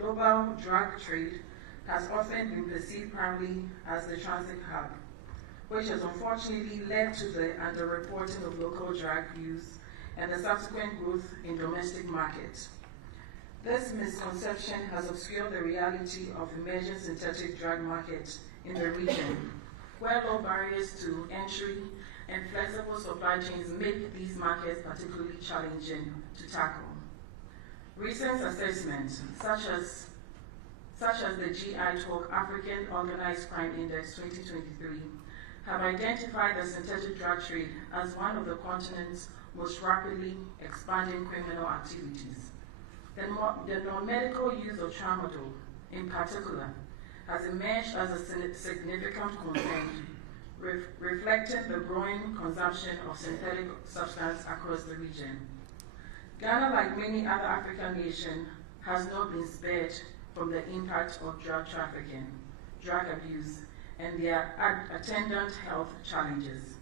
global drug trade has often been perceived primarily as the transit hub, which has unfortunately led to the underreporting of local drug use and the subsequent growth in domestic markets. This misconception has obscured the reality of emerging synthetic drug markets in the region, where low barriers to entry and flexible supply chains make these markets particularly challenging to tackle. Recent assessments, such as the GI12 African Organized Crime Index 2023, have identified the synthetic drug trade as one of the continent's most rapidly expanding criminal activities. The non-medical use of tramadol, in particular, has emerged as a significant concern, reflecting the growing consumption of synthetic substances across the region. Ghana, like many other African nations, has not been spared from the impact of drug trafficking, drug abuse, and their attendant health challenges.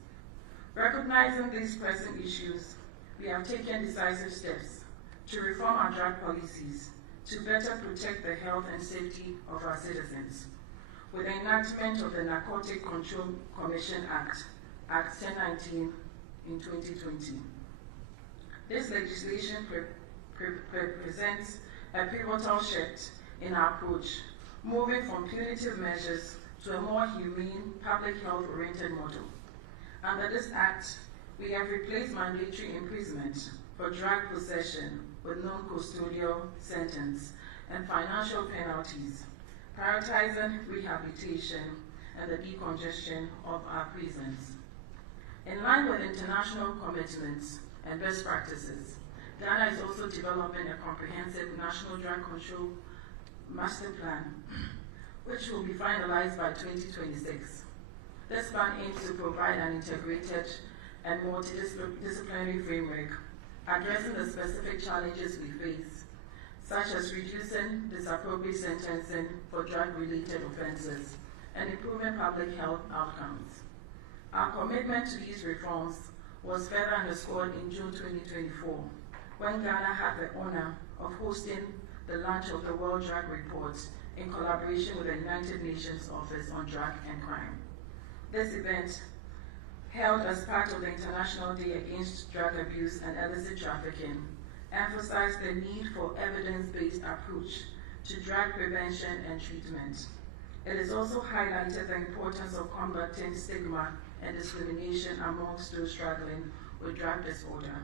Recognizing these pressing issues, we have taken decisive steps to reform our drug policies to better protect the health and safety of our citizens, with the enactment of the Narcotic Control Commission Act, Act 1019, in 2020. This legislation represents a pivotal shift in our approach, moving from punitive measures to a more humane, public health-oriented model. Under this act, we have replaced mandatory imprisonment for drug possession with non-custodial sentence and financial penalties, prioritizing rehabilitation and the decongestion of our prisons. In line with international commitments and best practices, Ghana is also developing a comprehensive national drug control master plan, which will be finalized by 2026. This plan aims to provide an integrated and multidisciplinary framework addressing the specific challenges we face, such as reducing disappropriate sentencing for drug-related offenses and improving public health outcomes. Our commitment to these reforms was further underscored in June 2024, when Ghana had the honor of hosting the launch of the World Drug Report in collaboration with the United Nations Office on Drug and Crime. This event, held as part of the International Day Against Drug Abuse and Illicit Trafficking, emphasized the need for evidence-based approach to drug prevention and treatment. It has also highlighted the importance of combating stigma and discrimination amongst those struggling with drug disorder.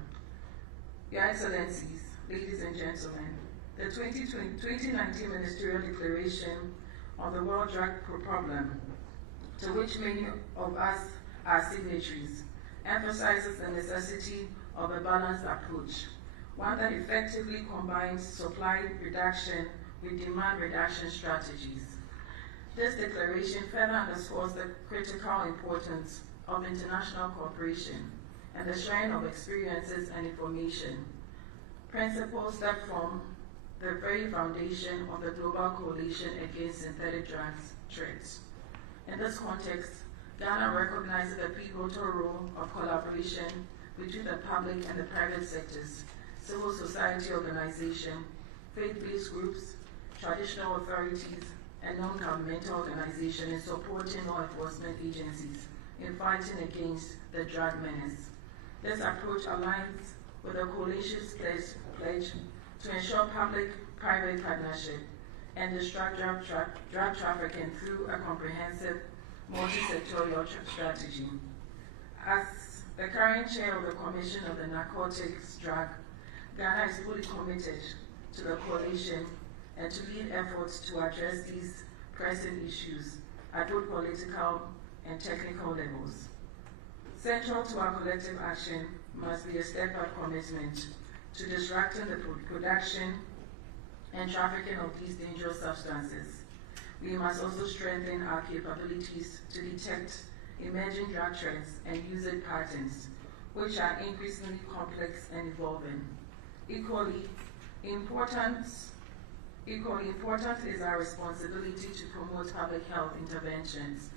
Your Excellencies, ladies and gentlemen, the 2019 Ministerial Declaration on the World Drug Problem, to which many of us are signatories, emphasizes the necessity of a balanced approach, one that effectively combines supply reduction with demand reduction strategies. This declaration further underscores the critical importance of international cooperation and the sharing of experiences and information, principles that form the very foundation of the Global Coalition Against Synthetic Drugs threats. In this context, Ghana recognizes the pivotal role of collaboration between the public and the private sectors, civil society organizations, faith-based groups, traditional authorities, and non-governmental organizations in supporting law enforcement agencies in fighting against the drug menace. This approach aligns with the coalition's pledge to ensure public-private partnership and disrupt drug trafficking through a comprehensive multi-sectorial strategy. As the current chair of the Commission of the Narcotics Drug, Ghana is fully committed to the coalition and to lead efforts to address these pressing issues at both political and technical levels. Central to our collective action must be a step-up commitment to disrupting the production and trafficking of these dangerous substances. We must also strengthen our capabilities to detect emerging drug trends and usage patterns, which are increasingly complex and evolving. Equally important is our responsibility to promote public health interventions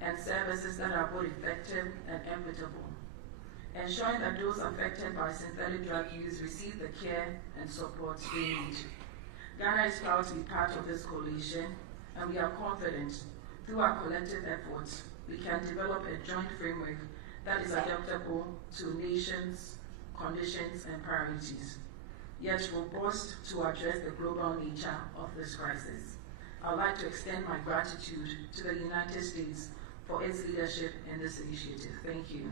and services that are both effective and equitable, ensuring that those affected by synthetic drug use receive the care and support they need. Ghana is proud to be part of this coalition, and we are confident through our collective efforts we can develop a joint framework that is adaptable to nations, conditions, and priorities, yet robust to address the global nature of this crisis. I would like to extend my gratitude to the United States for its leadership in this initiative. Thank you.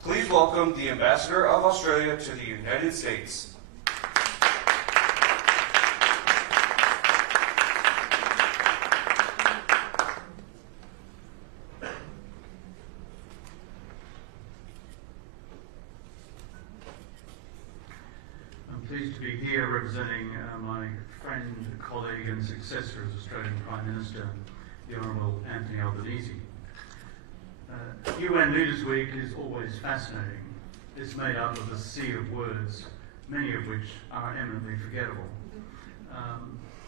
Please welcome the Ambassador of Australia to the United States. I'm pleased to be here representing my friend, colleague and successor as Australian Prime Minister, the Honourable Anthony Albanese. UN Leaders Week is always fascinating. It's made up of a sea of words, many of which are eminently forgettable.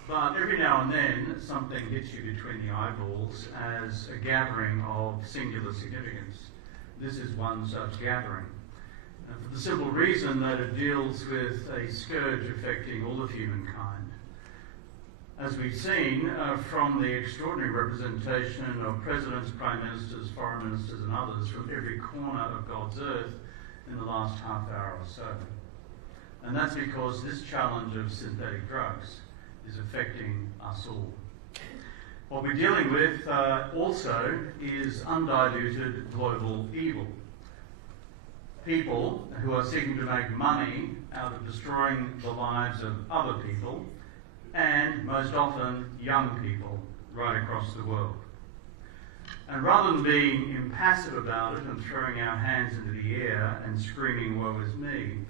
But every now and then something hits you between the eyeballs as a gathering of singular significance. This is one such gathering. For the simple reason that it deals with a scourge affecting all of humankind. As we've seen from the extraordinary representation of presidents, prime ministers, foreign ministers and others from every corner of God's earth in the last half hour or so. And that's because this challenge of synthetic drugs is affecting us all. What we're dealing with also is undiluted global evil. People who are seeking to make money out of destroying the lives of other people, and most often young people right across the world. And rather than being impassive about it and throwing our hands into the air and screaming, "Woe is me,"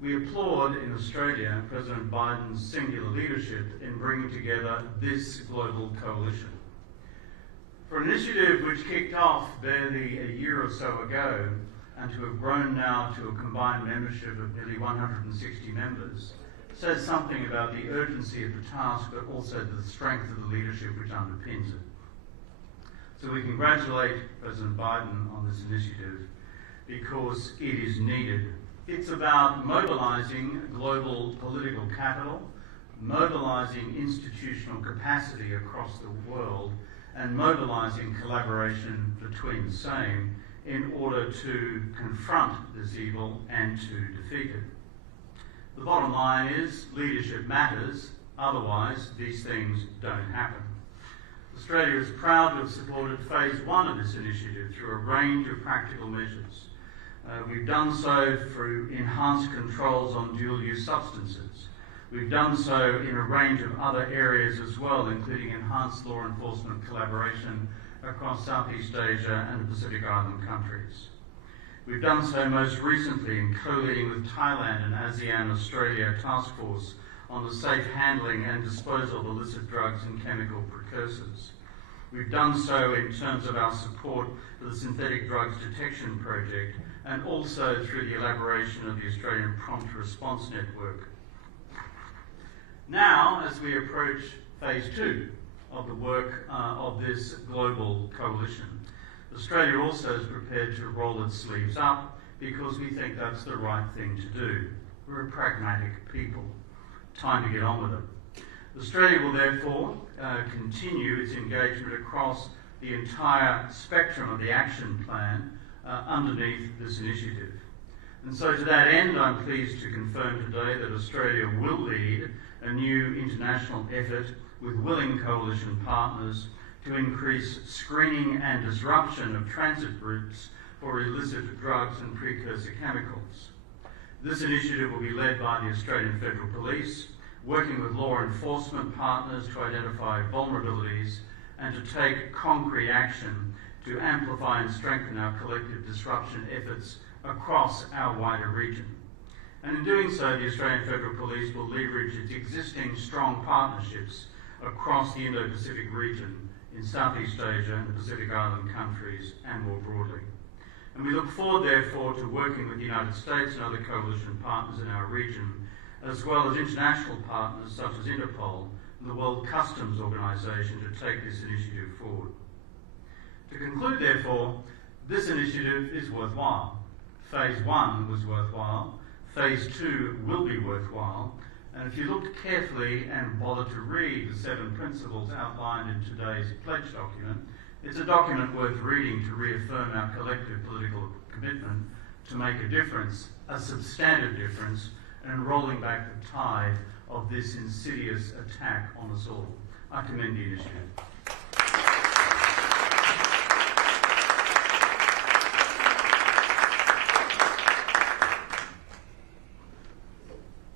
we applaud in Australia President Biden's singular leadership in bringing together this global coalition. For an initiative which kicked off barely a year or so ago, and to have grown now to a combined membership of nearly 160 members, says something about the urgency of the task, but also the strength of the leadership which underpins it. So we congratulate President Biden on this initiative because it is needed. It's about mobilizing global political capital, mobilizing institutional capacity across the world, and mobilizing collaboration between the same in order to confront this evil and to defeat it. The bottom line is leadership matters, otherwise these things don't happen. Australia is proud to have supported phase one of this initiative through a range of practical measures. We've done so through enhanced controls on dual-use substances. We've done so in a range of other areas as well, including enhanced law enforcement collaboration across Southeast Asia and the Pacific Island countries. We've done so most recently in co-leading with Thailand and ASEAN Australia Task Force on the safe handling and disposal of illicit drugs and chemical precursors. We've done so in terms of our support for the Synthetic Drugs Detection Project and also through the elaboration of the Australian Prompt Response Network. Now, as we approach phase two of the work of this global coalition, Australia also is prepared to roll its sleeves up because we think that's the right thing to do. We're a pragmatic people. Time to get on with it. Australia will therefore continue its engagement across the entire spectrum of the action plan underneath this initiative. And so to that end, I'm pleased to confirm today that Australia will lead a new international effort with willing coalition partners to increase screening and disruption of transit routes for illicit drugs and precursor chemicals. This initiative will be led by the Australian Federal Police, working with law enforcement partners to identify vulnerabilities and to take concrete action to amplify and strengthen our collective disruption efforts across our wider region. And in doing so, the Australian Federal Police will leverage its existing strong partnerships across the Indo-Pacific region in Southeast Asia and the Pacific Island countries and more broadly. And we look forward, therefore, to working with the United States and other coalition partners in our region, as well as international partners such as Interpol and the World Customs Organization to take this initiative forward. To conclude, therefore, this initiative is worthwhile. Phase one was worthwhile. Phase two will be worthwhile. And if you look carefully and bother to read the 7 principles outlined in today's pledge document, it's a document worth reading to reaffirm our collective political commitment to make a difference, a substantive difference, and rolling back the tide of this insidious attack on us all. I commend the initiative.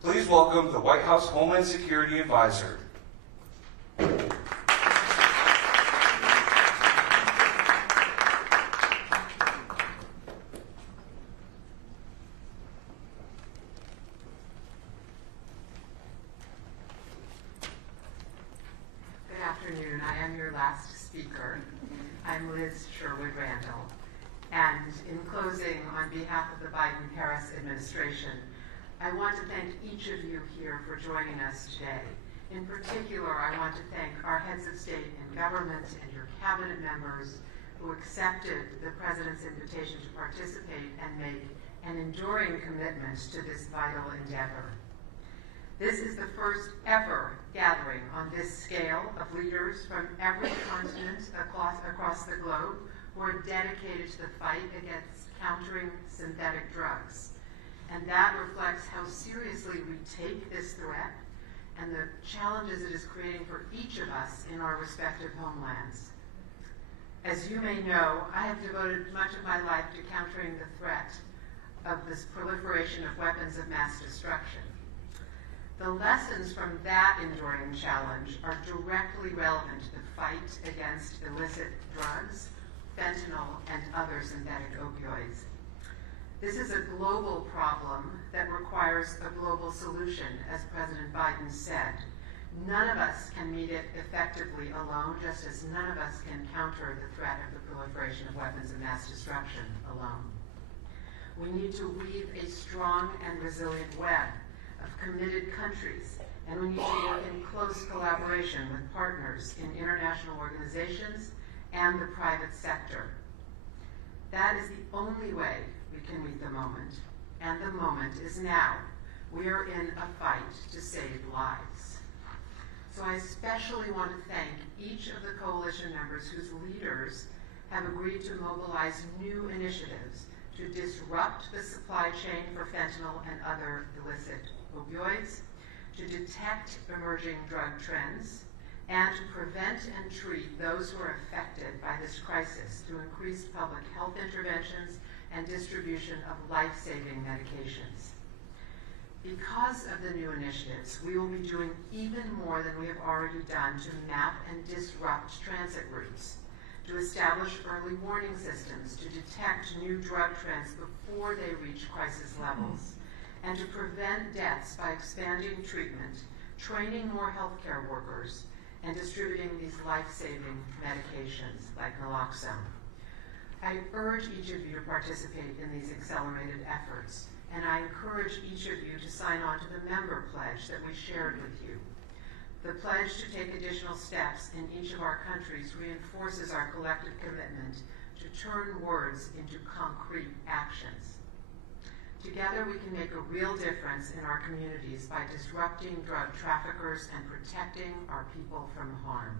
Please welcome the White House Homeland Security Advisor. Good afternoon. I am your last speaker. I'm Liz Sherwood Randall. And in closing, on behalf of the Biden-Harris administration, I want to thank each of you here for joining us today. In particular, I want to thank our heads of state and government and your cabinet members who accepted the President's invitation to participate and make an enduring commitment to this vital endeavor. This is the first ever gathering on this scale of leaders from every continent across the globe who are dedicated to the fight against countering synthetic drugs. And that reflects how seriously we take this threat and the challenges it is creating for each of us in our respective homelands. As you may know, I have devoted much of my life to countering the threat of this proliferation of weapons of mass destruction. The lessons from that enduring challenge are directly relevant to the fight against illicit drugs, fentanyl, and other synthetic opioids. This is a global problem that requires a global solution, as President Biden said. None of us can meet it effectively alone, just as none of us can counter the threat of the proliferation of weapons of mass destruction alone. We need to weave a strong and resilient web of committed countries, and we need to work in close collaboration with partners in international organizations and the private sector. That is the only way we can meet the moment, and the moment is now. We are in a fight to save lives. So I especially want to thank each of the coalition members whose leaders have agreed to mobilize new initiatives to disrupt the supply chain for fentanyl and other illicit opioids, to detect emerging drug trends, and to prevent and treat those who are affected by this crisis through increased public health interventions and distribution of life-saving medications. Because of the new initiatives, we will be doing even more than we have already done to map and disrupt transit routes, to establish early warning systems to detect new drug trends before they reach crisis levels, and to prevent deaths by expanding treatment, training more healthcare workers, and distributing these life-saving medications like naloxone. I urge each of you to participate in these accelerated efforts, and I encourage each of you to sign on to the member pledge that we shared with you. The pledge to take additional steps in each of our countries reinforces our collective commitment to turn words into concrete actions. Together we can make a real difference in our communities by disrupting drug traffickers and protecting our people from harm.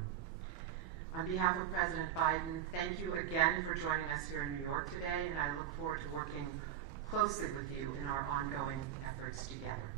On behalf of President Biden, thank you again for joining us here in New York today, and I look forward to working closely with you in our ongoing efforts together.